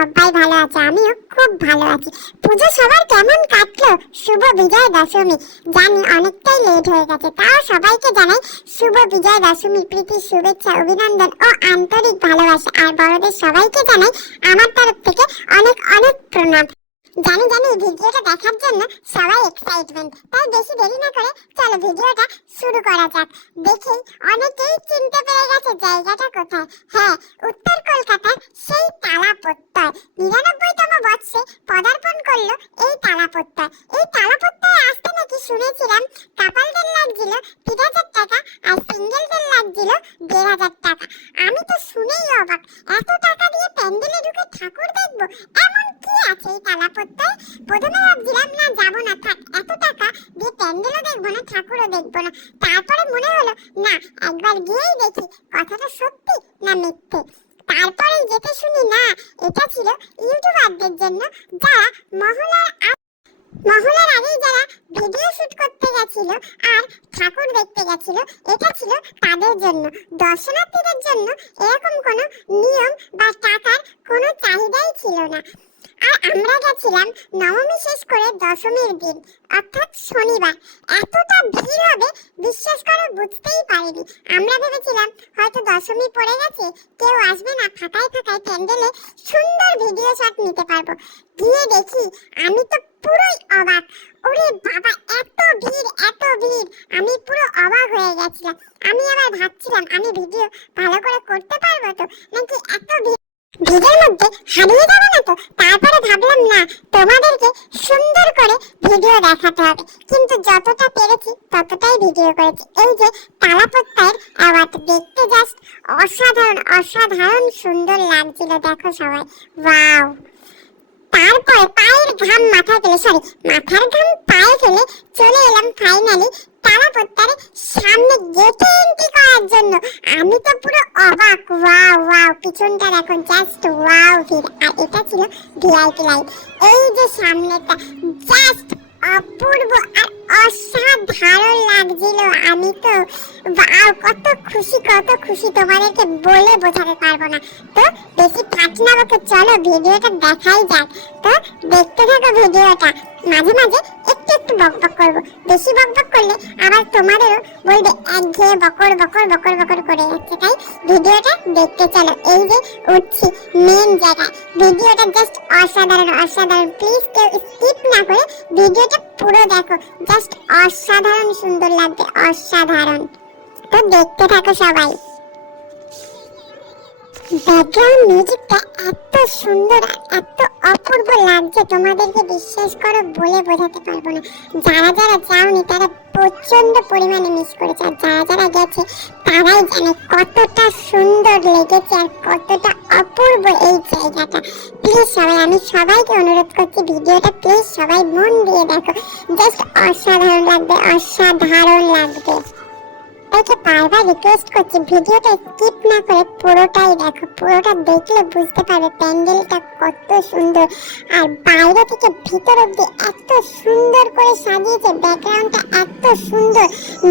সবাই ভালো আছে, আমিও খুব ভালো আছি। পুজো সবার কেমন কাটলো? শুভ বিজয় দশমী। জানি অনেকটাই লেট হয়ে গেছে, তাও সবাইকে জানাই শুভ বিজয় দশমী, প্রীতি, শুভেচ্ছা, অভিনন্দন ও আন্তরিক ভালোবাসা। আর বড়দের সবাইকে জানাই আমার তরফ থেকে অনেক অনেক প্রণাম। জানি জানি, ভিডিওটা দেখার জন্য সবাই এক্সাইটমেন্ট তাই বেশি দেরি না করে চলো ভিডিওটা শুরু করা যাক। দেখি, অনেকেই চিনতে পেরে গেছে জায়গাটা কোথায়। হ্যাঁ উত্তর কলকাতার সেই তালা প্রত্যয় নিরানব্বইতম বর্ষে পদার্পণ করল এই তালা প্রত্যয় এই তালা আসতে নাকি শুনেছিলাম, কাপালদের লাগছিল তিন হাজার টাকা আর সিঙ্গেলদের দেড় হাজার টাকা। আমি তো শুনেই অবাক, এত টাকা দিয়ে প্যান্ডেলে ঢুকে ঠাকুর দেখব? এমন কি আছে এই প্রথমে ভাবছিলাম, না, যাব না, থাক, এত টাকা দিয়ে প্যান্ডেলও দেখব না, ঠাকুরও দেখব না। তারপরে মনে হলো, না, একবার গিয়েই দেখি, কথাটা সত্যি না মিথ্যে? তারপরে যেতে শুনি, না, এটা ছিল ইউটিউবারদের জন্য, যারা মহলার মহলার আগেই যারা ভিডিও শুট করতে গেছিল আর ঠাকুর দেখতে গেছিল, এটা ছিল তাদের জন্য। দর্শনার্থীদের জন্য এরকম কোনো নিয়ম বা টাকার কোনো চাহিদাই ছিল না। আর আমরা গেছিলাম নবমী শেষ করে দশমীর দিন, অর্থাৎ শনিবার। এতটা ভিড় হবে, বিশ্বাস করে, বুঝতেই পারিনি। আমরা ভেবেছিলাম, হয়তো দশমী পড়ে গেছে, কেউ আসবে না, ফাঁকায় ফাঁকায় প্যান্ডেলে সুন্দর ভিডিও শট নিতে পারব। গিয়ে দেখি, আমি তো পুরোই অবাক। ওরে বাবা, এত ভিড় এত ভিড়। আমি পুরো অবাক হয়ে গেছিলাম। আমি আবার ভাবছিলাম, আমি ভিডিও ভালো করে করতে পারব তো নাকি এত ভিড় ভিড়ের মধ্যে হারিয়ে যাবে না তো তারপরে ভাবলাম না তোমাদেরকে সুন্দর করে ভিডিও দেখাতে হবে কিন্তু যতটা পেরেছি ততটাই ভিডিও করেছি এই যে তালাপত্তার অ্যাওয়ার্ড দেখতে জাস্ট অসাধারণ অসাধারণ সুন্দর লাগছিল, দেখো সবাই। ওয়াও তারপর পায়ের ঘাম মাথায় ফেলে সরি মাথার ঘাম পায়ে ফেলে চলে এলাম ফাইনালি তালাপত্তার সামনে গেটে এন্ট্রি করার জন্য। আমি তো পুরো অবাক ওয়াও ওয়াও পিছনটা দেখো জাস্ট ওয়াও ভিড়। আর এটা ছিল ভিআইপি লাইন এই যে সামনেটা জাস্ট অপূর্ব। আর অসাধারণ লাগছিল। আমি তো ওয়াও কত খুশি কত খুশি। তোমাদেরকে বলে বোঝাতে পারব না। তো বেশি ফাটনা বকে চলো ভিডিওটা দেখাই যাক। তো দেখতে থাকো ভিডিওটা। মাঝে মাঝে একটু বকবক করব। বেশি বকবক করলে আবার তোমাদেরও বলবে একঘেয়ে বকর বকর বকর বকর করে যাচ্ছে। তাই ভিডিওটা দেখতে চলো। এই যে উঠছি মেন জায়গায়। ভিডিওটা জাস্ট অসাধারণ অসাধারণ। প্লিজ কেউ স্কিপ না করে ভিডিওটা পুরো দেখো। জাস্ট অসাধারণ সুন্দর লাগবে, অসাধারণ। তো দেখতে থাকো সবাই। ব্যাকগ্রাউন্ড মিউজিকটা এত সুন্দর, এত অপূর্ব লাগছে। তোমাদেরকে বিশ্বাস করো, বলে বোঝাতে পারব না। যারা যারা যাওনি, তারা প্রচণ্ড পরিমাণে মিস করেছে। আর যারা যারা গেছে, তারাই জানে কতটা সুন্দর লেগেছে আর কতটা অপূর্ব এই জায়গাটা। প্লিজ সবাই, আমি সবাইকে অনুরোধ করছি, ভিডিওটা প্লিজ সবাই মন দিয়ে দেখো। জাস্ট অসাধারণ লাগবে অসাধারণ লাগবে। তাইকে বারবার রিকোয়েস্ট করছি। ভিডিওটা স্কিপ না করে পুরোটাই দেখো। পুরোটা দেখলে বুঝতে পারবে প্যান্ডেলটা কত সুন্দর। আর বাইরে থেকে ভিতর অব্দি এত সুন্দর করে সাজিয়েছে ব্যাকগ্রাউন্ডটা এত সুন্দর।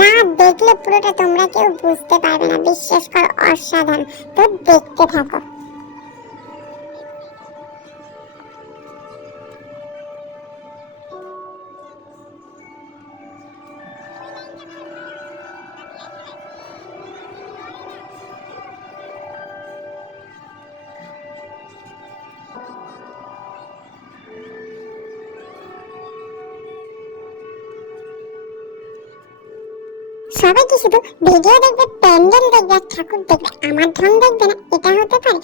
না দেখলে পুরোটা তোমরা কেউ বুঝতে পারবে না। বিশ্বাস করো, অসাধারণ। তো দেখতে থাকো। সবাই কি শুধু ভিডিও দেখবে, প্যান্ডেল দেখবে আর ঠাকুর দেখবে? আমার ঢং দেখবে না? এটা হতে পারে?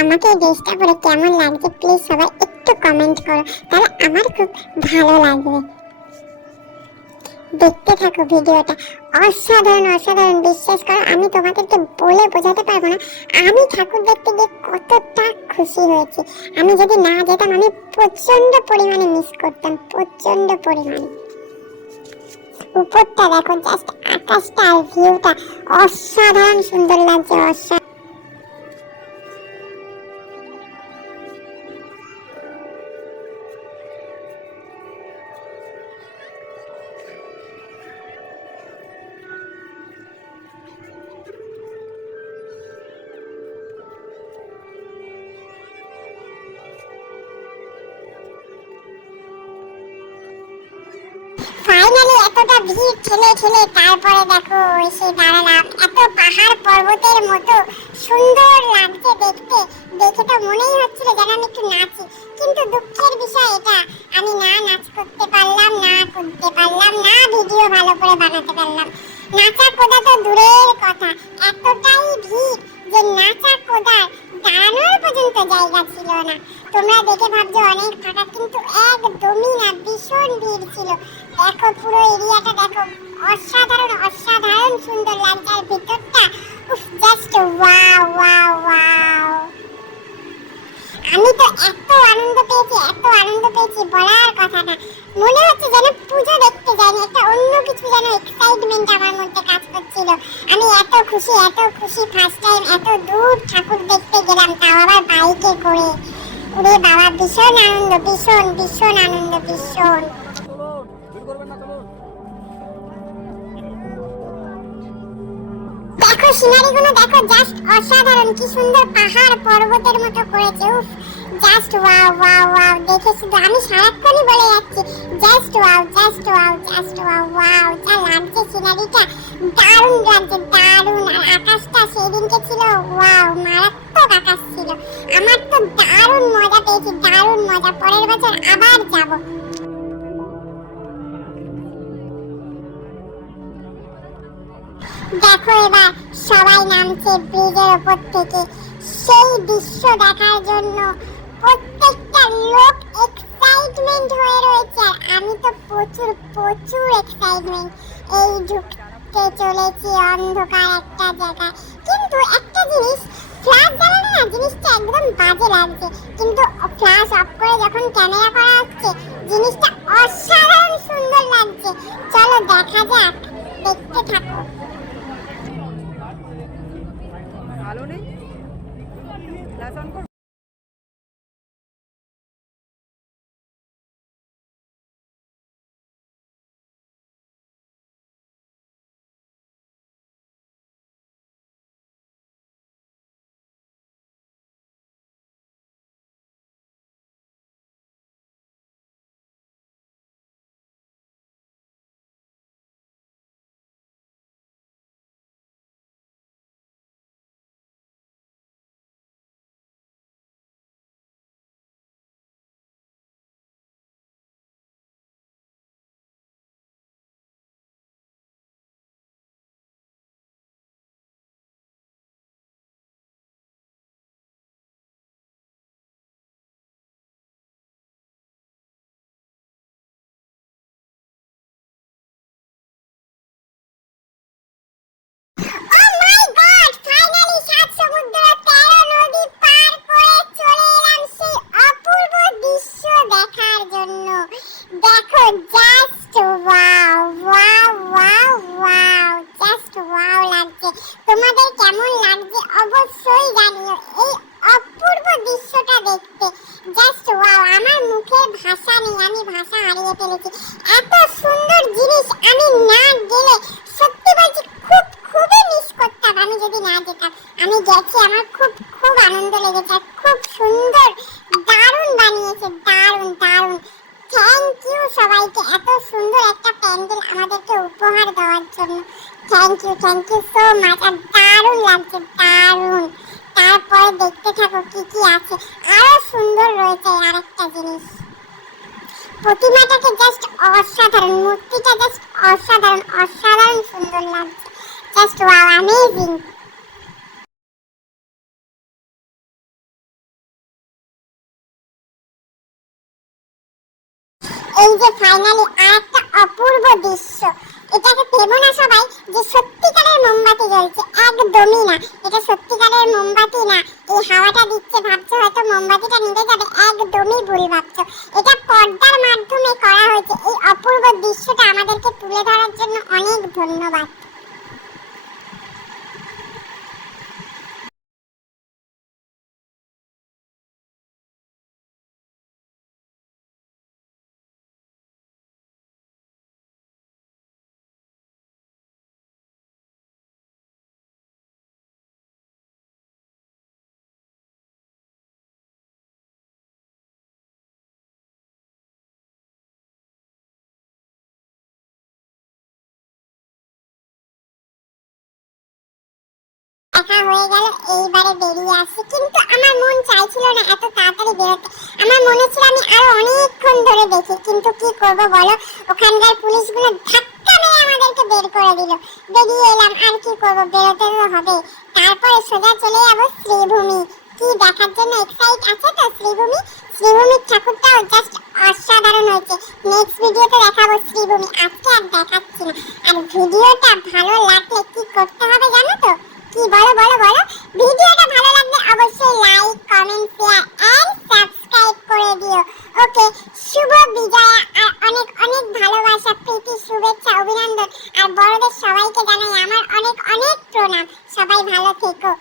আমাকে এই ড্রেসটা পরে কেমন লাগছে? প্লিজ সবাই একটু কমেন্ট করো। তাহলে আমার খুব ভালো লাগবে। দেখতে থাকো ভিডিওটা। অসাধারণ অসাধারণ। বিশ্বাস করো, আমি তোমাদেরকে বলে বোঝাতে পারব না। আমি ঠাকুর দেখতে গিয়ে কতটা খুশি হয়েছি। আমি যদি না যেতাম, আমি প্রচণ্ড পরিমাণে মিস করতাম। প্রচণ্ড পরিমাণে। উপরটা দেখো জাস্ট আকাশটা আর ভিউটা অসাধারণ সুন্দর লাগছে অসাধারণ ভিড় ঠেলে ঠেলে তারপরে দেখো এসে দাঁড়ালাম। এত পাহাড় পর্বতের মতো সুন্দর লাগছে দেখতে। দেখে তো মনেই হচ্ছিল যেন আমি একটু নাচি। কিন্তু দুঃখের বিষয় এটা, আমি না নাচ করতে পারলাম, না করতে পারলাম, না ভিডিও ভালো করে বানাতে পারলাম। নাচা কোদা তো দূরের কথা, এতটাই ভিড় যে নাচা কোদার দাঁড়ানোর পর্যন্ত জায়গা ছিল না। তোমরা দেখে ভাবছ অনেক ফাঁকা, কিন্তু একদমই না, ভীষণ ভিড় ছিল। দেখো পুরো এরিয়াটা দেখো। অসাধারণ অসাধারণ সুন্দর লাগছে। আর ভিতরটা, উফ জাস্ট ওয়াও ওয়াও ওয়াও আমি তো এত আনন্দ পেয়েছি, এত আনন্দ পেয়েছি বলার কথা না। মনে হচ্ছে যেন পুজো দেখতে যাইনি, একটা অন্য কিছু যেন এক্সাইটমেন্ট আমার মধ্যে কাজ করছিল। আমি এত খুশি এত খুশি ফার্স্ট টাইম এত দূর ঠাকুর দেখতে গেলাম, তাও আবার বাইকে করে। ওরে বাবা, ভীষণ আনন্দ, ভীষণ ভীষণ আনন্দ, ভীষণ। সিনারিগুলো দেখো জাস্ট অসাধারণ। কি সুন্দর পাহাড় পর্বতের মতো করেছে, উফ। জাস্ট ওয়াও ওয়াও ওয়াও দেখে শুধু আমি সারাক্ষণই বলে যাচ্ছি just wow just wow just wow wow যা লাগছে সিনারিটা। দারুণ লাগছে, দারুণ। আর আকাশটা সেদিনকে ছিল ওয়াও মারাত্মক আকাশ ছিল। আমার তো দারুণ মজা পেয়েছি, দারুণ মজা। পরের বছর আবার যাব। দেখো এবার সবাই নামছে ব্রিজের ওপর থেকে। সেই দৃশ্য দেখার জন্য প্রত্যেকটা লোক এক্সাইটমেন্ট হয়ে রয়েছে। আর আমি তো প্রচুর প্রচুর এক্সাইটমেন্ট এই ঢুকতে চলেছি অন্ধকার একটা জায়গায়। কিন্তু একটা জিনিস ফ্ল্যাশ জ্বালানো না জিনিসটা একদম বাজে লাগছে। কিন্তু ফ্ল্যাশ অফ করে যখন ক্যামেরা করা হচ্ছে, জিনিসটা অসাধারণ সুন্দর লাগছে। চলো দেখা যাক, দেখতে থাকো। আলো নেই ফ্ল্যাশ অন ভাষা নেই আমি ভাষা হারিয়ে ফেলেছি। এত সুন্দর জিনিস আমি না গেলে সত্যি বলছি খুব, খুবই মিস করতাম আমি যদি না যেতাম। আমি গেছি, আমার খুব খুব আনন্দ লেগেছে, খুব সুন্দর, দারুণ বানিয়েছে, দারুণ দারুণ। থ্যাংক ইউ সবাইকে, এত সুন্দর একটা প্যান্ডেল আমাদেরকে উপহার দেওয়ার জন্য। Thank you thank you so much আর দারুণ লাগছে, দারুণ। তারপরে দেখতে থাকো কি কি আছে। আরও সুন্দর রয়েছে আরেকটা জিনিস। প্রতিমাটাকে জাস্ট অসাধারণ, মূর্তিটা জাস্ট অসাধারণ অসাধারণ সুন্দর লাগছে। জাস্ট ওয়াও অ্যামেজিং এই যে ফাইনালি আর একটা অপূর্ব দৃশ্য। এটাকে ভেবো না সবাই, যে সত্যিকারের মোমবাতি জ্বলছে। একদমই না। এটা সত্যিকারের মোমবাতি না। এই হাওয়াটা দিচ্ছে ভাবছ, হয়তো মোমবাতিটা নিভে যাবে। একদমই ভুল ভাবছ। এটা পর্দার মাধ্যমে করা হয়েছে। এই অপূর্ব দৃশ্যটা আমাদেরকে তুলে ধরার জন্য অনেক ধন্যবাদ। দেখা হয়ে গেল, এইবারে বেরিয়ে আসি। কিন্তু আমার মন চাইছিল না এত তাড়াতাড়ি বেরোতে। আমার মনে ছিল আমি আরও অনেকক্ষণ ধরে দেখি, কিন্তু কি করব বলো? ওখানকার পুলিশগুলো ধাক্কা মেরে আমাদেরকে বের করে দিল। বেরিয়ে এলাম, আর কি করব? বেরোতে তো হবে। তারপরে সোজা চলে যাব শ্রীভূমি। কি দেখার জন্য এক্সাইট আছে তো শ্রীভূমি? শ্রীভূমির ঠাকুরটাও জাস্ট অসাধারণ হয়েছে। নেক্সট ভিডিওতে দেখাবো শ্রীভূমি। আজকে আর দেখাচ্ছি না। আর ভিডিওটা ভালো লাগলে কি করতে হবে জানো তো? কি বলো বলো বলো? ভিডিওটা ভালো লাগলে অবশ্যই like comment share and subscribe করে দিও। ওকে শুভ বিজয়া, আর অনেক অনেক ভালোবাসা, প্রীতি, শুভেচ্ছা, অভিনন্দন। আর বড়দের সবাইকে জানাই আমার অনেক অনেক প্রণাম। সবাই ভালো থেকো।